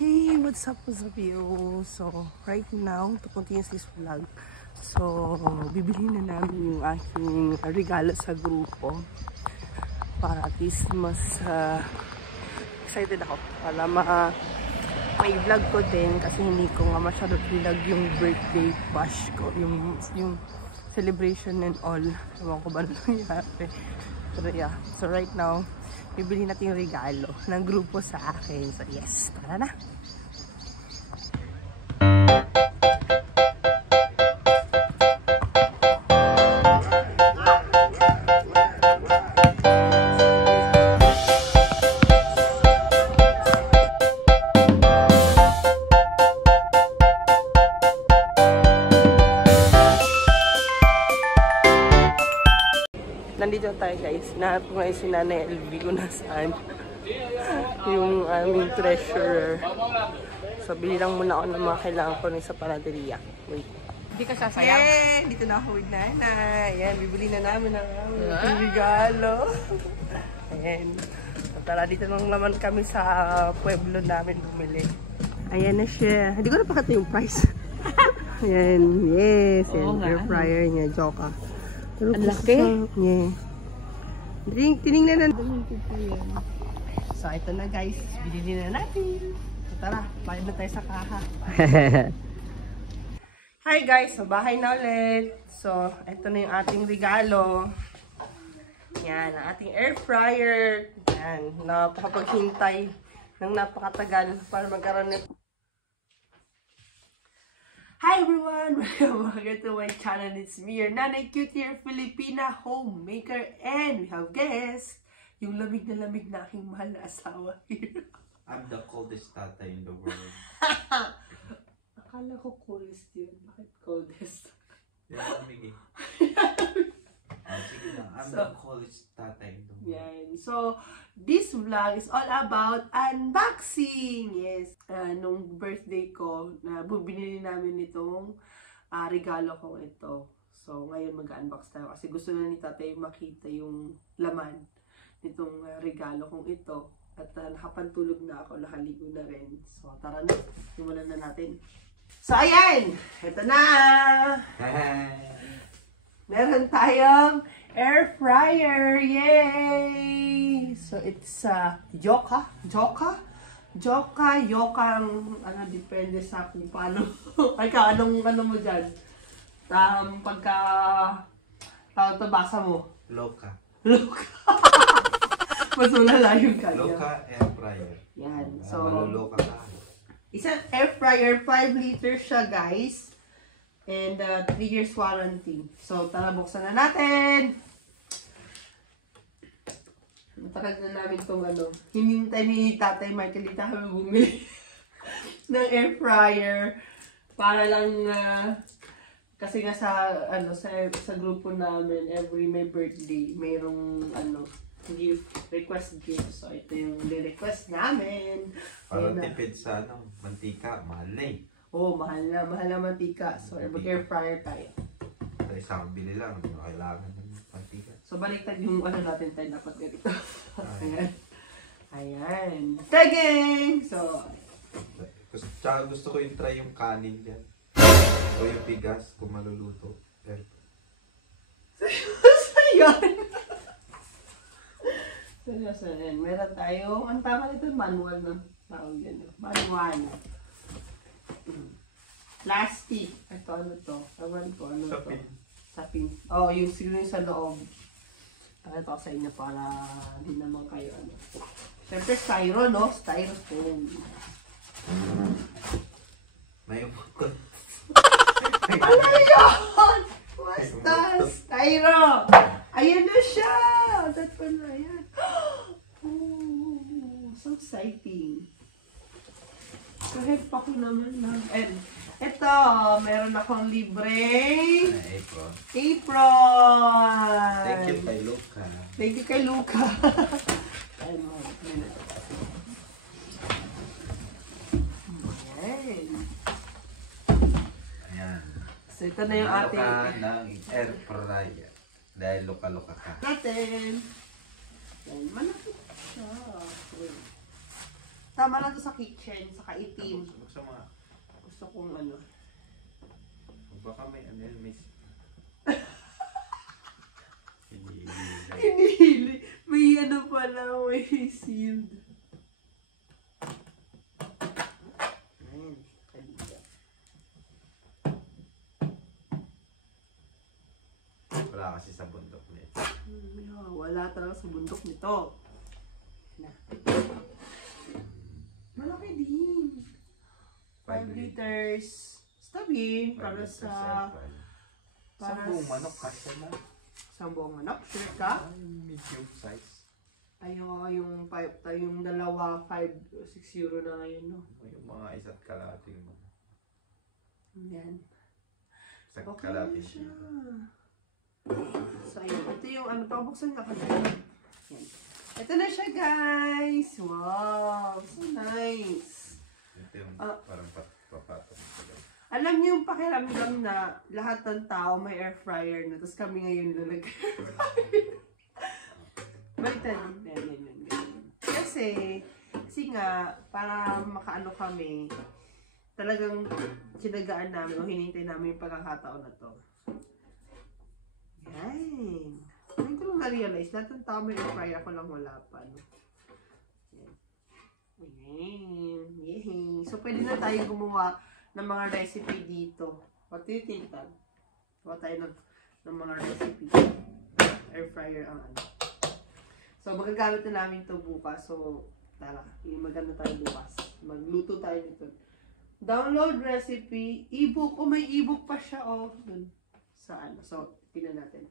Hey, what's up you? So, right now, to continue this vlog, so, bibili na namin yung aking regalo sa grupo para at least mas excited ako para may vlog ko din kasi hindi ko nga masyado vlog yung birthday bash ko, yung celebration and all. Ewan ko ba nangyari. Pero yeah, so right now, bibili natin yung regalo ng grupo sa akin. So yes, tara na! Nandito tayo guys, nahanap ko ngayon si Nanay LV kung nasaan yung aming treasurer. So bili lang muna ako ng mga kailangan ko sa panaderia. Wait. Hindi ka sasayang? Yay! Dito na ako with Nanay. Ayan, bibili na namin ang aming regalo. Ayan. So, tara, dito nang naman kami sa pueblo namin bumili. Ayan na siya. Hindi ko napakita yung price. Ayan, yes. Ayan, air fryer niya, Joka. Pero ang laki. Yeah. Tinignan na. So, ito na guys. Bilhin na natin. So, tara. Bayad na tayo sa kaha. Hi guys. So, bahay na ulit. So, ito na yung ating regalo. Yan. Ang ating air fryer. Yan. Napakapaghintay ng napakatagal para magkaroon nito. Hi everyone! Welcome to my channel. It's me, your Nanay Cutie, your Filipina homemaker, and we have guests. Yung lamig na aking mahal na asawa here. I'm the coldest tata in the world. Akala ko coldest yun. Bakit coldest? Yan, lamig eh. Sige lang, I'm the coldest tata in the world. Yan. So, this vlog is all about unboxing. Yes. Nung birthday ko, binili namin itong regalo kong ito. So, ngayon mag-unbox tayo kasi gusto na ni tatay makita yung laman nitong regalo kong ito. At nakapantulog na ako, nakaligo na rin. So, tara na. Simulan na natin. So, ayan! Ito na! Meron tayong air fryer! Yay! So, it's Joka, ano, depende sa kung paano. Ay ka, anong mo dyan? Pagka, basa mo? Loka. Mas malala yung kanya. Loka air fryer. Yan. So, maloloka ka. isang air fryer, 5 liters siya guys. And 3 years warranty. So, tara, buksan na natin! Matagal na namin itong hinintay ni Tatay Michael dito kami bumili ng air fryer para lang kasi nga sa grupo namin every may birthday mayroong gift, request gift. So ito yung request namin. Para tipid sa mantika, mahal na eh. Oo, mahal na mantika. So mag-air fryer tayo. Sa isang bili lang, kailangan ng mantika. So, baliktad yung natin tayo dapat ganito. Ayan. Ayan. Tagang! So, gusto ko yung try yung kanin dyan. O yung bigas kung maluluto. seryoso yun? Seryoso yun. Meron tayong, ang tama nito, manual na tawag yan. Manual. Plastic. Ito, ano to? Tawag ko, ano to? Sapin. Oh, yung siguro yung sa loob. Ito sa inyo para hindi naman kayo Siyempre styro, no? Styrofoam. May umukot. Ano yun? Basta styro! Ayan na siya! That pa na yan. Oh, so exciting. Kahit pa ko naman lang. And ito, meron akong libreng apron. Thank you kay Luca. Thank you kay Luca. Ayan. Ayan. So ito na yung ating ng air fryer. Dahil luka-luka ka. Natin. Ayan, malaki siya. Tama lang to sa kitchen, sa kaitim. Buksan mo nga. Gusto kong ano. Baka may ano yan, may... Hinihili. May ano pala, may sealed. Ayan, kanina. Wala kasi sa bundok nito. Wala talaga sa bundok nito. Na. Malaki din. 5 liters. Stabil. Para sa... Sa buong manok kasi na. Sa buong manok? Sure ka? Medium size. Yung dalawa, 5 o 6 euro na ngayon, no? Yung mga isa't kalating. Yan. Isa't Okay kalating. siya. So, ayun. Ito yung ano, pabuksan na kasi. Yan. Ito na siya, guys! Wow! So nice! Ito yung parang papatong. Alam niyo yung pakiramdam na lahat ng tao may air fryer na, tapos kami ngayon lalagay. Balitan. Yan. Kasi nga, para makaano kami, talagang sinagaan namin o hinintay namin yung pagkakataon na to. Yan. Hindi ko lang na-realize, lahat ng tao may air fryer, ako lang wala pa. No? Yan. Yay. So, pwede na tayo gumawa ng mga recipe dito. What do you think, Tad? Gawa tayo ng mga recipe. Air fryer ang ano. So, magagamit na namin ito bukas. So, tara, maganda tayo bukas. Magluto tayo nito. Download recipe, ebook. Oh, may ebook pa siya, oh. Dun. Sa ano. So, tingnan natin.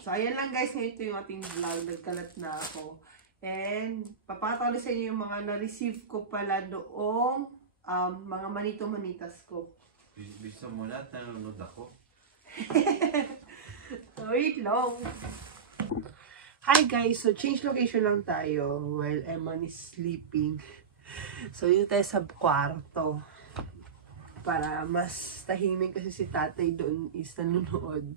So, ayan lang guys. Ito yung ating vlog. Nagkalat na ako. And, papakita ko sa inyo yung mga na-receive ko pala noong mga manito-manitas ko. Bisa mo na, nanonood ako. Wait long. Hi guys, so change location lang tayo while Eman is sleeping. So dito tayo sa kwarto. Para mas tahimik kasi si tatay doon is nanonood.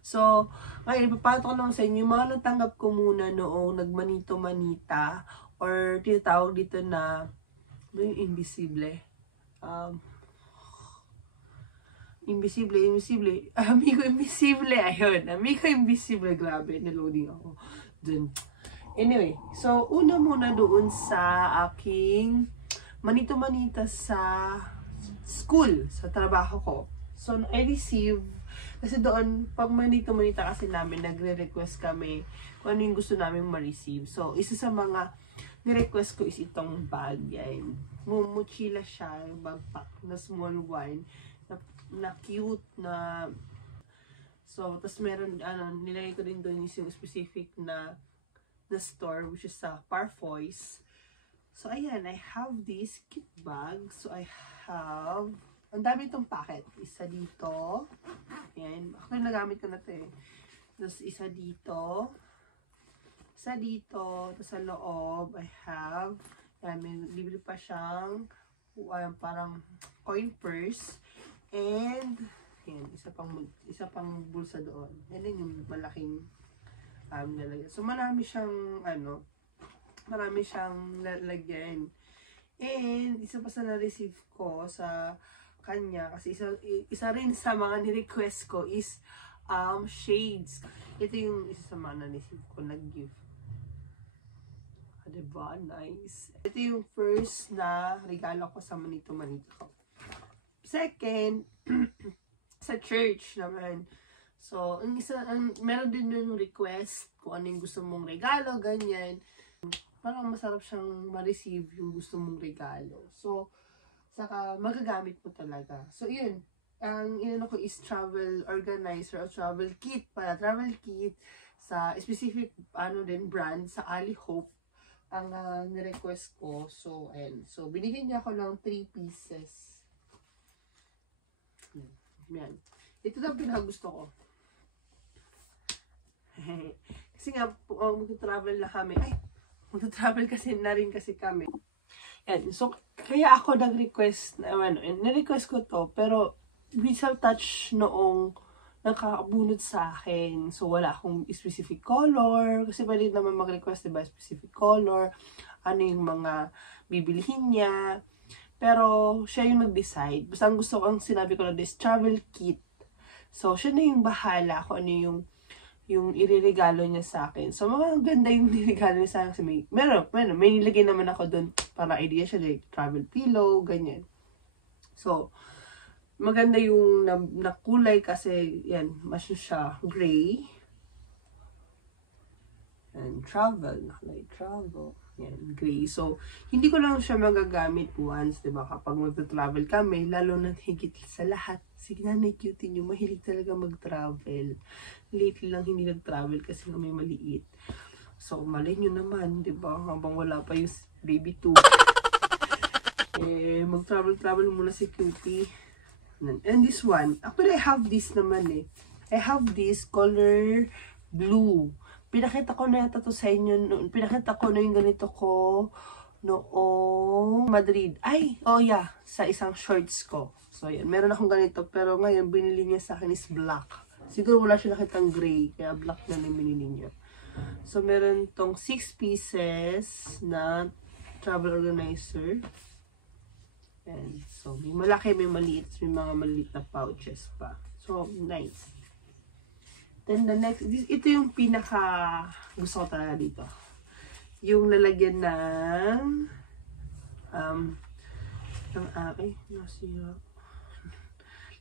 So, ngayon, ipapato ko lang sa inyo yung mga natanggap ko muna noong nagmanito-manita or tinatawag dito na yung invisible. Invisible. Amigo invisible. Ayun. Amigo invisible. Grabe. Naloading ako dun. Anyway. So, una muna doon sa aking manito-manita sa school. Sa trabaho ko. So, I receive kasi doon, pag manito-manita kasi namin, nagre-request kami kung ano yung gusto namin ma-receive. So, isa sa mga ni-request ko is itong bag. Yan. Mochila siya, backpack na small one. Na cute na. So, tapos meron, nilagay ko din doon yung specific na store, which is sa Parfois. So, ayan, I have this cute bag. So, I have, ang dami itong packet. Isa dito. Ayan. Actually, nagamit ko na ito eh. Tapos, isa dito. Isa dito. Tapos, sa loob, I have, ayan, may libre pa siyang, parang coin purse. And, ayan, isa pang bulsa doon. Yan din yung malaking, lalagyan. So, marami siyang, marami siyang lalagyan. And, isa pa sa na-receive ko sa kanya, kasi isa rin sa mga ni-request ko is shades. Ito yung isa sa mga na-receive ko nag-gift. Diba? Nice. Ito yung first na regalo ko sa manito-manito ko. Second, sa church naman. So, meron din yung request kung ano yung gusto mong regalo, ganyan. Parang masarap siyang ma-receive yung gusto mong regalo. So, saka magagamit mo talaga. So, yun. Ang inano ko is travel organizer o travel kit para. Travel kit sa specific brand sa Ali Hope ang ni-request ko. So, ayan. So, binigyan niya ako ng 3 pieces. Yan. Ito lang pinakagusto ko. Kasi nga, mag-travel na kami. Mag-travel kasi na rin kasi kami. Yan. So, kaya ako nag-request, na-request ko to, pero Visa Touch noong nakakabunot sa akin. So, wala akong specific color. Kasi pwede naman mag-request, diba, specific color. Ano yung mga bibilihin niya. Pero, siya yung nag-decide. Basta ang gusto ko, ang sinabi ko na this travel kit. So, siya na yung bahala kung ano yung iririgalo niya sa akin. So, mga ganda yung niregalo niya sa akin. May nilagay naman ako doon para idea siya, like travel pillow, ganyan. So, maganda yung na kulay kasi, yan, mas siya gray. And travel, nakalagay travel. Yan, gray. So, hindi ko lang siya magagamit once, diba? Kapag mag-travel kami, lalo na higit sa lahat. Si Nanay Cutie nyo, mahilig talaga mag-travel. Lately lang hindi nag-travel kasi nga may maliit. So, mali nyo naman, diba? Habang wala pa yung baby 2. Mag-travel muna si Cutie. And this one, actually I have this naman eh. I have this color blue. Pinakita ko na yata to sa inyo noon. Pinakita ko na yung ganito ko noong Madrid. Ay, oh yeah, sa isang shorts ko. So yan, meron akong ganito. Pero ngayon, binili niya sa akin is black. Siguro wala siya nakitang gray, kaya black na lang binili niya. So meron tong 6 pieces na travel organizer. And so, may malaki, may maliit, may mga maliit na pouches pa. So, nice. Then the next, ito yung pinaka gusto ko talaga dito. Yung lalagyan ng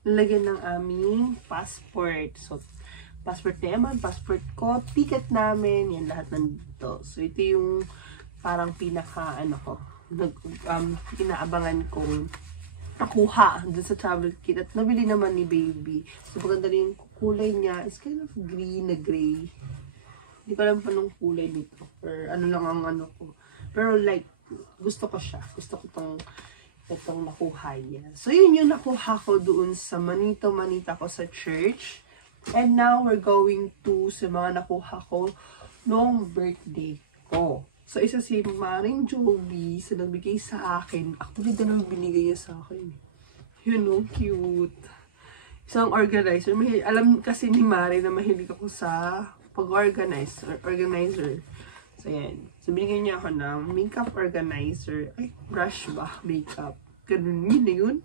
lalagyan ng aming passport. So, passport naman, passport ko, ticket namin, yan lahat nandito. So, ito yung parang pinaka, inaabangan kong nakuha dun sa travel kit. At nabili naman ni baby. So, maganda rin yung kulay niya. It's kind of green na gray. Hindi ko alam pa nung kulay dito. Or ano lang ang ano ko. Pero like, gusto ko siya. Gusto ko itong nakuha niya. So, yun yung nakuha ko doon sa manita ko sa church. And now, we're going to sa mga nakuha ko noong birthday ko. So, isa si Maring Joby sa nagbigay sa akin. Actually, dalawang binigay niya sa akin. You know, cute. Isang organizer. Alam kasi ni Mari na mahilig ako sa pag-organize or organizer. So, yan. So, binigay niya ako ng makeup organizer. Ay, brush ba? Makeup. Ganun yun na yun.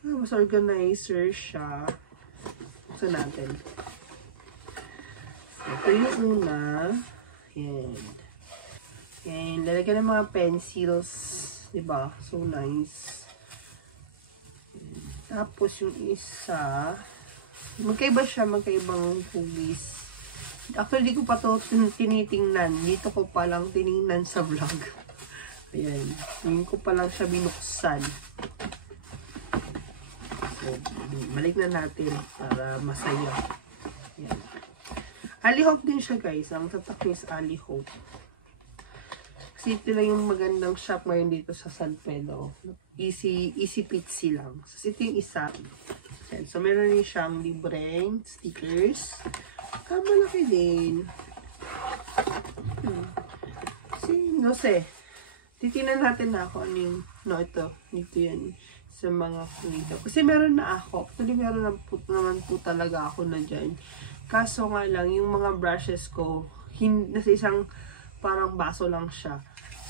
Mas organizer siya. Buksan natin. Ito yung una. Yan. And lalagyan ng mga pencils, diba? So nice. Tapos yung isa, magkaiba siya, magkaibang hugis. Actually, di ko pa ito tinitingnan. Dito ko palang tiningnan sa vlog. Ayan. Hindi ko palang siya binuksan. So, balik na natin para masaya. Ayan. Alihope din siya, guys. Ang tatak niya is Alihope. Kasi ito lang yung magandang shop ngayon dito sa San Pedro. Easy peasy lang. So, ito yung isa. Ayan. So, meron rin siyang libreng stickers. Malaki din. Kasi, no sé. Titinan natin na ako ano yung, ito. Dito yan. Sa mga dito. Kasi meron na ako. Actually, meron naman po talaga ako na dyan. Kaso nga lang, yung mga brushes ko, nasa isang parang baso lang siya.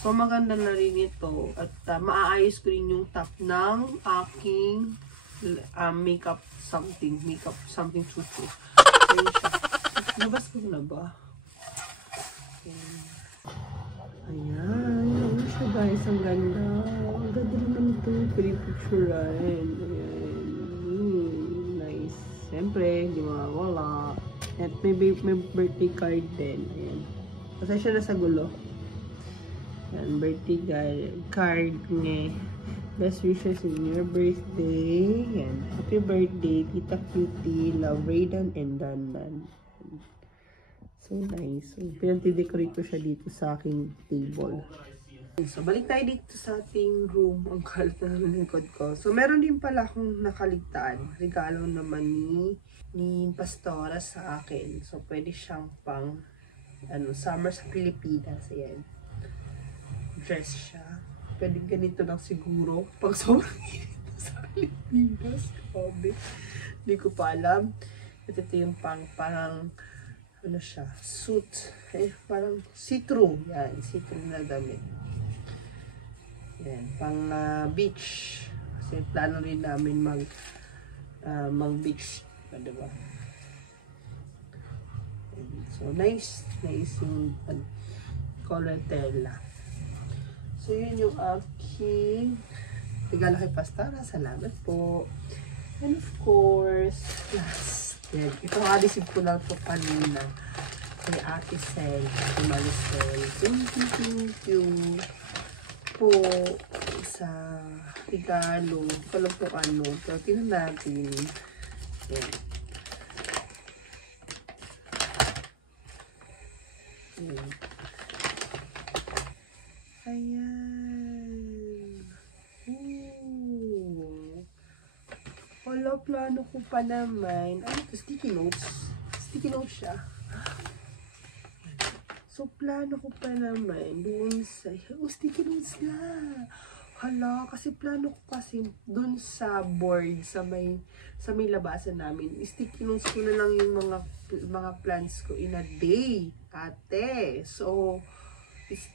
So, maganda na rin ito. At maaayos ko rin yung top ng aking makeup something tutu. Ayun siya. Labas ko na ba? Ayan. Ayun siya, guys. Ang ganda. Ang ganda naman ito. Picture-an. Ayan. Nice. Siyempre, hindi mawawala. At may birthday card din. Ayan. Pasensya na sa gulo. Ayan, birthday card niya. Best wishes in your birthday. Ayan. Happy birthday, Tita Cutie, Love, Raydan, and Dandan. So nice. So, pinantidecorate ko siya dito sa aking table. So, balik tayo dito sa ating room. Ang kalat na likod ko. So, meron din pala akong nakaligtaan. Regalo naman ni Pastora sa akin. So, pwede siyang pang summer sa Pilipinas. Ayan. Dress siya. Pwede ganito lang siguro. Pag sobrang init sa Pilipinas. Grabe. Hindi ko pa alam. At ito yung parang, ano siya, suit. Parang see-through. Yan, see-through na damit. Yan, pang beach. Kasi plano rin namin mag-beach. Diba? So, nice yung color tela. So, yun yung aking regalo kay Pastara. Salamat po. And of course, last. Yan. Ito ka-receive ko lang po kanina. Kay Ate Sel. Ate Maricel. Thank you po sa regalo. Hindi ko lang po ano. Pero tingnan natin. Yan. Yan. Ayan. Ooh. Wala, plano ko pa naman. Ano ito? Sticky notes. Sticky notes siya. So, plano ko pa naman doon sa... Oh, sticky notes na. Hala, kasi plano ko kasi doon sa board, sa may labasan namin. Sticky notes ko na lang yung mga plans ko in a day, ate. So, it's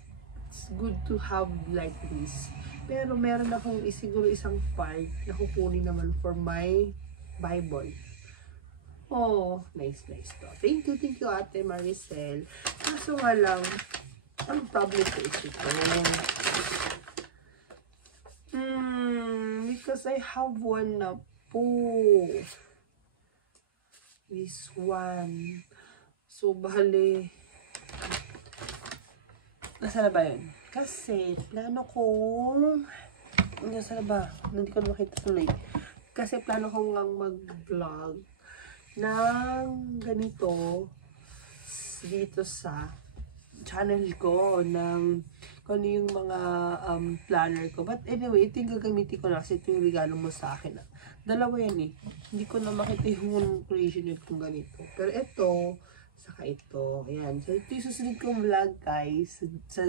good to have like this. Pero meron akong siguro isang part na kukunin naman for my Bible. Oh, nice to. Thank you, Ate Maricel. Kaso nga lang, ang problem ko is ito. Because I have one na po. This one. So, bale. Nasaan na ba yun? Kasi, plano ko, nasaan na ba? Hindi ko makita tuloy. Kasi, plano ko nga mag-vlog ng ganito dito sa channel ko ng kung ano yung mga planner ko. But anyway, ito yung gagamitin ko na kasi ito yung regalo mo sa akin. Dalawa yan eh. Hindi ko na makita yung creation kung ganito. Pero ito, saka ito. Ayan. So, ito yung susunod kong vlog, guys. Sa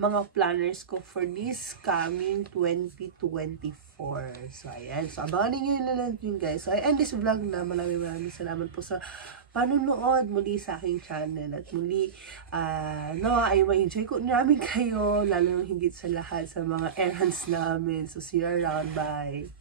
mga planners ko for this coming 2024. So, ayan. So, abangan ninyo na lang yun, guys. So, I end this vlog na. Maraming salamat po sa panunood muli sa aking channel. At muli, ay ma-enjoy ko namin kayo. Lalo hingit sa lahat sa mga errands namin. So, see you around. Bye!